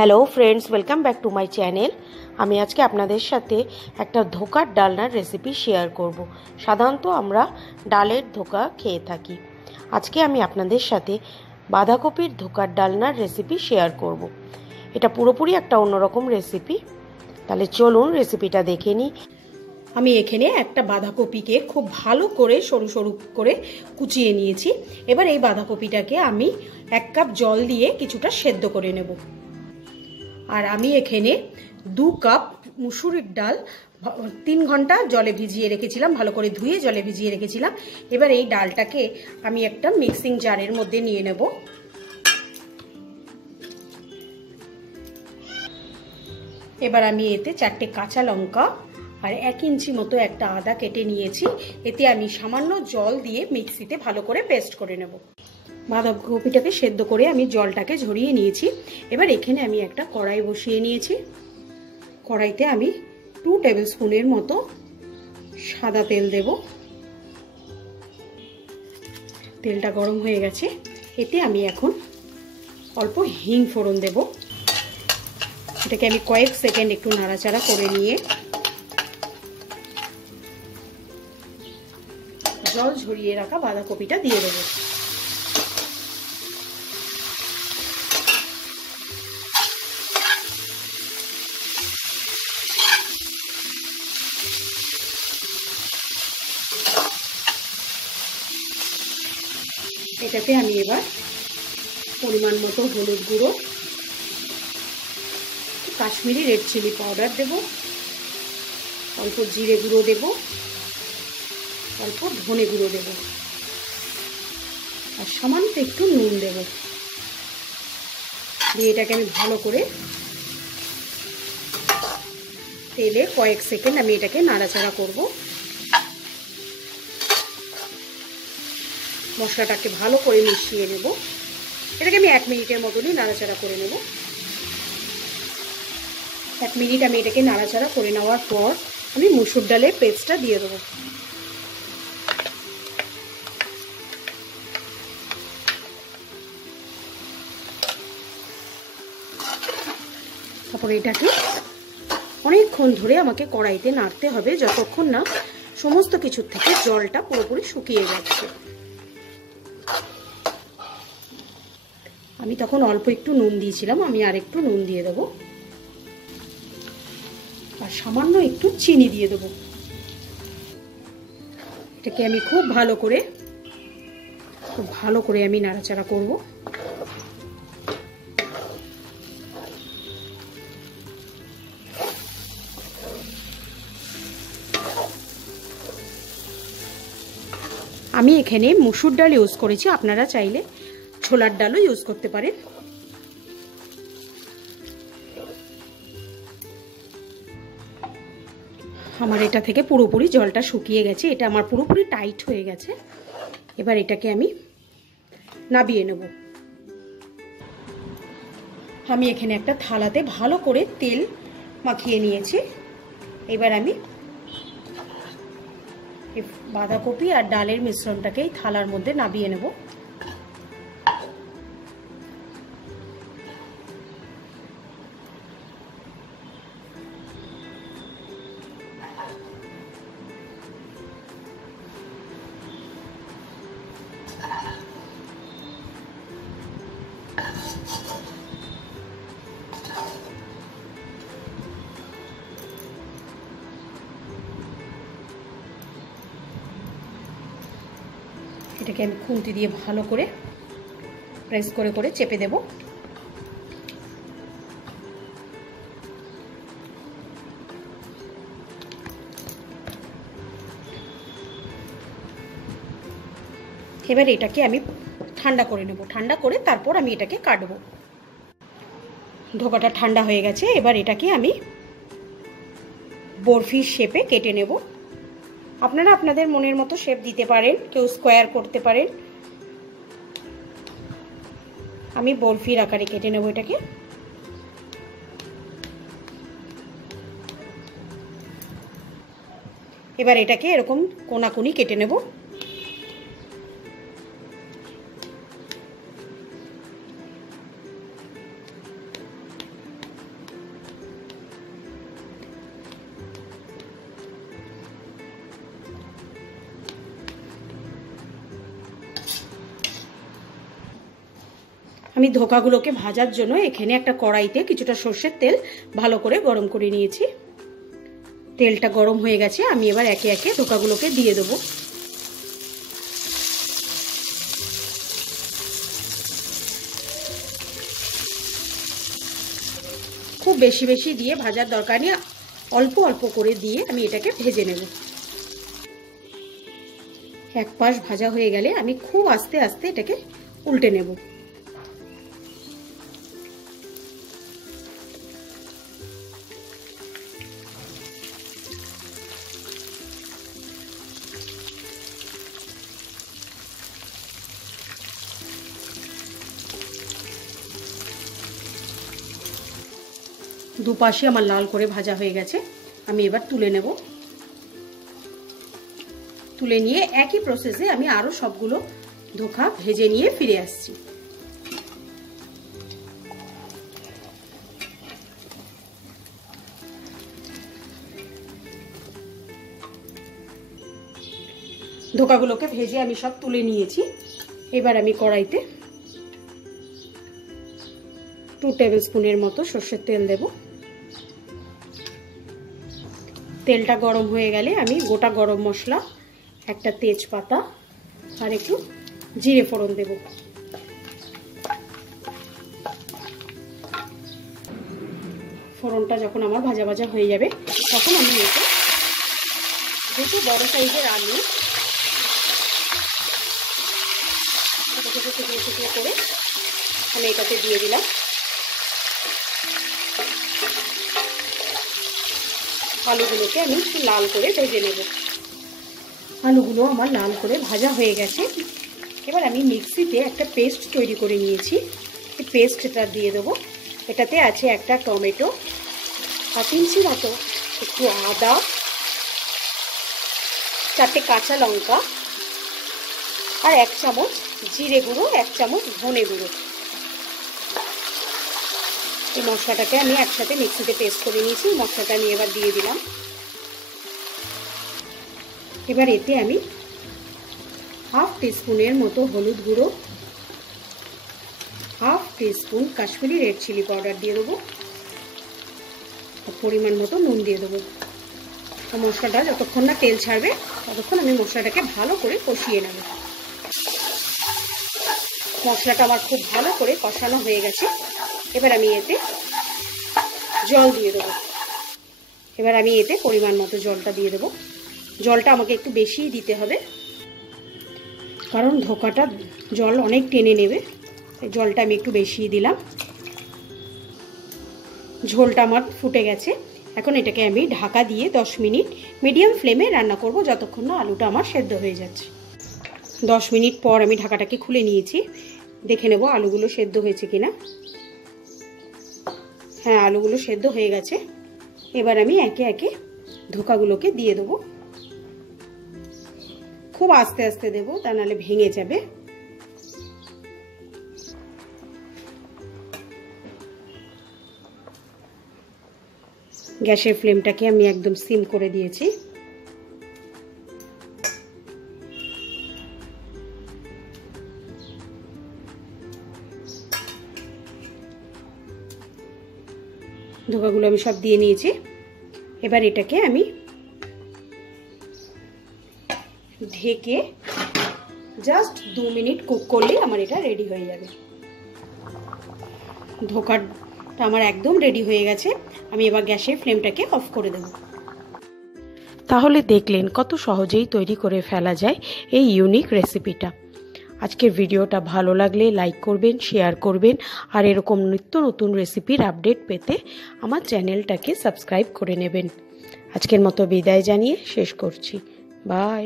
Hello friends, welcome back to my channel. আমি আজকে আপনাদের সাথে একটা ধোকার ডালনার রেসিপি শেয়ার করব। সাধারণত আমরা ডালের ধোকা খেয়ে থাকি। আজকে আমি আপনাদের সাথে বাঁধাকপির ধোকার ডালনার রেসিপি শেয়ার করব। এটা পুরোপুরি একটা অন্যরকম রেসিপি। তাহলে চলুন রেসিপিটা দেখে নিই। আমি এখানে একটা বাঁধাকপিকে খুব ভালো করে সরু সরু করে কুচিয়ে নিয়েছি। এবার এই বাঁধাকপিটাকে আমি 1 কাপ জল দিয়ে কিছুটা সেদ্ধ করে নেব। আর আমি এখানে 2 কাপ মুসুরির ডাল 3 ঘন্টা জলে ভিজিয়ে রেখেছিলাম, ভালো করে ধুয়ে জলে ভিজিয়ে রেখেছিলাম। এবার এই ডালটাকে আমি একটা মিক্সিং জারের মধ্যে নিয়ে নেব। এবার আমি এতে 4টে কাঁচা লঙ্কা আর 1 ইঞ্চি মতো একটা আদা কেটে নিয়েছি। এতে আমি সামান্য জল দিয়ে মিক্সিতে ভালো করে পেস্ট করে নেব। বাঁধাকপিটাকে সেদ্ধ করে আমি জলটাকে ঝরিয়ে নিয়েছি। এবার এখানে আমি একটা কড়াই বসিয়ে নিয়েছি। কড়াইতে আমি 2 টেবিল স্পুনের মতো সাদা তেল দেব। তেলটা গরম হয়ে গেছে। এতে আমি এখন অল্প হিং ফোড়ন দেব। এটাকে আমি কয়েক সেকেন্ড একটু নাড়াচাড়া করে নিয়ে জল ঝরিয়ে রাখা বাঁধাকপিটা দিয়ে দেবো। এটাতে আমি এবার পরিমাণ মতো হলুদ গুঁড়ো, কাশ্মীরি রেড চিলি পাউডার দেব, অল্প জিরে গুঁড়ো দেব, অল্প ধনে গুঁড়ো দেব আর সামান্য একটু নুন দেব। দিয়ে এটাকে আমি ভালো করে তেলে কয়েক সেকেন্ড আমি এটাকে নাড়াচাড়া করব। মশলাটাকে ভালো করে মিশিয়ে নেব। এটাকে আমি 1 মিনিটের মতনই নাড়াচাড়া করে নেব। 1 মিনিট আমি এটাকে নাড়াচাড়া করে নেওয়ার পর আমি মুসুর ডালের পেস্টটা দিয়ে দেবো। তারপরে এটাকে অনেকক্ষণ ধরে আমাকে কড়াইতে নাড়তে হবে, যতক্ষণ না সমস্ত কিছুর থেকে জলটা পুরোপুরি শুকিয়ে যাচ্ছে। আমি তখন অল্প একটু নুন দিয়েছিলাম, আমি আর একটু নুন দিয়ে দেবো আর সামান্য একটু চিনি দিয়ে দেবো। এটাকে আমি খুব ভালো করে আমি নাড়াচাড়া করব। আমি এখানে মুসুর ডাল ইউজ করেছি, আপনারা চাইলে ছোলার ডালও ইউজ করতে পারেন। আমার এটা থেকে পুরোপুরি জলটা শুকিয়ে গেছে, এটা আমার পুরোপুরি টাইট হয়ে গেছে। এবার এটাকে আমি নাবিয়ে নেব। আমি এখানে একটা থালাতে ভালো করে তেল মাখিয়ে নিয়েছি। এবার আমি বাঁধাকপি আর ডালের মিশ্রণটাকে এই থালার মধ্যে নাবিয়ে নেব। এটাকে আমি খুন্তি দিয়ে ভালো করে প্রেস করে করে চেপে দেব। এবার এটাকে আমি ঠান্ডা করে নেব। ঠান্ডা করে তারপর আমি এটাকে কাটবো। ধোকাটা ঠান্ডা হয়ে গেছে। এবার এটাকে আমি বরফির শেপে কেটে নেব। আপনারা আপনাদের মনের মতো শেপ দিতে পারেন, কেউ স্কোয়ার করতে পারেন। আমি বরফির আকারে কেটে নেব এটাকে। এবার এটাকে এরকম কোনাকুনি কেটে নেব। আমি ধোকাগুলোকে ভাজার জন্য এখানে একটা কড়াইতে কিছুটা সর্ষের তেল ভালো করে গরম করে নিয়েছি। তেলটা গরম হয়ে গেছে, আমি এবার একে একে ধোকাগুলোকে দিয়ে দেবো। খুব বেশি বেশি দিয়ে ভাজার দরকার নেই, অল্প অল্প করে দিয়ে আমি এটাকে ভেজে নেব। এক পাশ ভাজা হয়ে গেলে আমি খুব আস্তে আস্তে এটাকে উল্টে নেব। দুপাশে আমার লাল করে ভাজা হয়ে গেছে, আমি এবার তুলে নেব। তুলে নিয়ে একই প্রসেসে আমি আরো সবগুলো ধোকা ভেজে নিয়ে ফিরে আসছি। ধোকাগুলোকে ভেজে আমি সব তুলে নিয়েছি। এবার আমি কড়াইতে 2 টেবিল স্পুনের মতো সর্ষের তেল দেব। তেলটা গরম হয়ে গেলে আমি গোটা গরম মশলা, একটা তেজপাতা আর একটু জিরে ফোড়ন দেব। ফোড়নটা যখন আমার ভাজা ভাজা হয়ে যাবে তখন আমি এতে 2 বড় সাইজের আলু ছোট ছোট টুকরো টুকরো করে আমি এটাতে দিয়ে দিলাম। আলুগুলোকে আমি একটু লাল করে ভেজে নেব। আলুগুলো আমার লাল করে ভাজা হয়ে গেছে। এবার আমি মিক্সিতে একটা পেস্ট তৈরি করে নিয়েছি, এই পেস্টটা দিয়ে দেবো। এটাতে আছে একটা টমেটো, 1/2 ইঞ্চি মতো একটু আদা, 4টে কাঁচা লঙ্কা আর 1 চামচ জিরে গুঁড়ো, 1 চামচ ধনে গুঁড়ো। এই মশলাটাকে আমি একসাথে মিক্সিতে পেস্ট করে নিয়েছি। মশলাটা আমি এবার দিয়ে দিলাম। এবার এতে আমি 1/2 টিস্পুনের মতো হলুদ গুঁড়ো, 1/2 teaspoon Kashmiri red chilli powder দিয়ে দেবো, পরিমাণ মতো নুন দিয়ে দেবো। মশলাটা যতক্ষণ না তেল ছাড়বে ততক্ষণ আমি মশলাটাকে ভালো করে কষিয়ে নেব। মশলাটা আমার খুব ভালো করে কষানো হয়ে গেছে। এবার আমি এতে জল দিয়ে দেবো। এবার আমি এতে পরিমাণ মতো জলটা দিয়ে দেবো। জলটা আমাকে একটু বেশিই দিতে হবে, কারণ ধোকাটা জল অনেক টেনে নেবে। জলটা আমি একটু বেশিই দিলাম। ঝোলটা আমার ফুটে গেছে। এখন এটাকে আমি ঢাকা দিয়ে 10 মিনিট মিডিয়াম ফ্লেমে রান্না করব, যতক্ষণ না আলুটা আমার সেদ্ধ হয়ে যাচ্ছে। 10 মিনিট পর আমি ঢাকাটাকে খুলে নিয়েছি। দেখে নেব আলুগুলো সেদ্ধ হয়েছে কিনা। হ্যাঁ, আলুগুলো সেদ্ধ হয়ে গেছে। এবার আমি একে একে ধোকাগুলোকে দিয়ে দেবো। খুব আস্তে আস্তে দেবো, তা নাহলে ভেঙে যাবে। গ্যাসের ফ্লেমটাকে আমি একদম সিম করে দিয়েছি। ধোকাগুলো আমি সব দিয়ে নিয়েছি। এবার এটাকে আমি ঢেকে জাস্ট 2 মিনিট কুক করলেই আমার এটা রেডি হয়ে যাবে। ধোকাটা আমার একদম রেডি হয়ে গেছে। আমি এবার গ্যাসের ফ্লেমটাকে অফ করে দেব। তাহলে দেখলেন কত সহজেই তৈরি করে ফেলা যায় এই ইউনিক রেসিপিটা। আজকের ভিডিওটা ভালো লাগলে লাইক করবেন, শেয়ার করবেন, আর এরকম নিত্য নতুন রেসিপির আপডেট পেতে আমার চ্যানেলটাকে সাবস্ক্রাইব করে নেবেন। আজকের মতো বিদায় জানিয়ে শেষ করছি। বাই।